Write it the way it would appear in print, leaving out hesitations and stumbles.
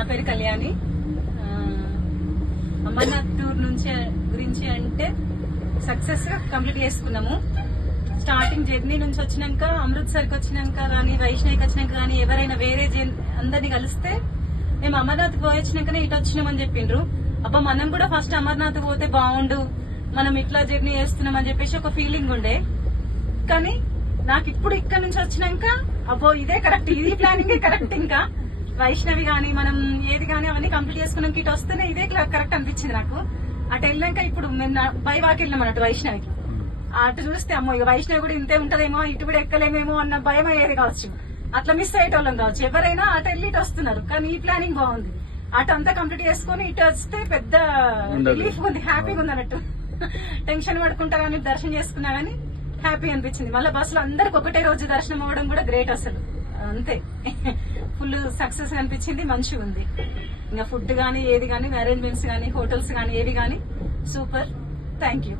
నా పేరు కళ్యాణి. అమర్నాథ్ టూర్ గురించి అంటే సక్సెస్ గా కంప్లీట్ చేసుకున్నాము. స్టార్టింగ్ జర్నీ నుంచి వచ్చినాక, అమృత్సర్కి వచ్చినాక కానీ, వైష్ణవికి వచ్చినాక కానీ, ఎవరైనా వేరే అందరినీ కలిస్తే మేము అమర్నాథ్ పోయి వచ్చినాకనే ఇటు వచ్చినామని చెప్పిండ్రు. అబ్బా మనం కూడా ఫస్ట్ అమర్నాథ్ పోతే బాగుండు, మనం ఇట్లా జర్నీ చేస్తున్నాం అని చెప్పేసి ఒక ఫీలింగ్ ఉండే. కానీ నాకు ఇప్పుడు ఇక్కడ నుంచి వచ్చినాక అబ్బో ఇదే కరెక్ట్, ఇది ప్లానింగ్ కరెక్ట్. ఇంకా వైష్ణవి గానీ మనం ఏది గానీ అవన్నీ కంప్లీట్ చేసుకున్నాక ఇటు వస్తేనే ఇదే కరెక్ట్ అనిపించింది నాకు. అటు వెళ్ళాక ఇప్పుడు మేము బై వాకి వెళ్ళినాం అన్నట్టు వైష్ణవికి. అటు చూస్తే అమ్మో ఇక వైష్ణవి కూడా ఇంతే ఉంటదేమో, ఇటు కూడా ఎక్కలేమేమో అన్న భయం అయ్యేది కావచ్చు. అట్లా మిస్ అయ్యేటోళ్ళం కావచ్చు. ఎవరైనా అటు వెళ్ళి ఇటు వస్తున్నారు, కానీ ఈ ప్లానింగ్ బాగుంది. అటు అంతా కంప్లీట్ చేసుకుని ఇటు వస్తే పెద్ద రిలీఫ్ ఉంది, హ్యాపీగా ఉంది అన్నట్టు. టెన్షన్ పడుకుంటా కానీ దర్శనం చేసుకున్నా గానీ హ్యాపీ అనిపించింది. మళ్ళీ బస్సులో అందరికి ఒకటే రోజు దర్శనం అవ్వడం కూడా గ్రేట్ అసలు. అంతే ఫుల్ సక్సెస్ అనిపించింది, మంచిగా ఉంది. ఇంకా ఫుడ్ గానీ ఏది గానీ, అరేంజ్మెంట్స్ గానీ, హోటల్స్ గానీ ఏవి గానీ సూపర్. Thank you.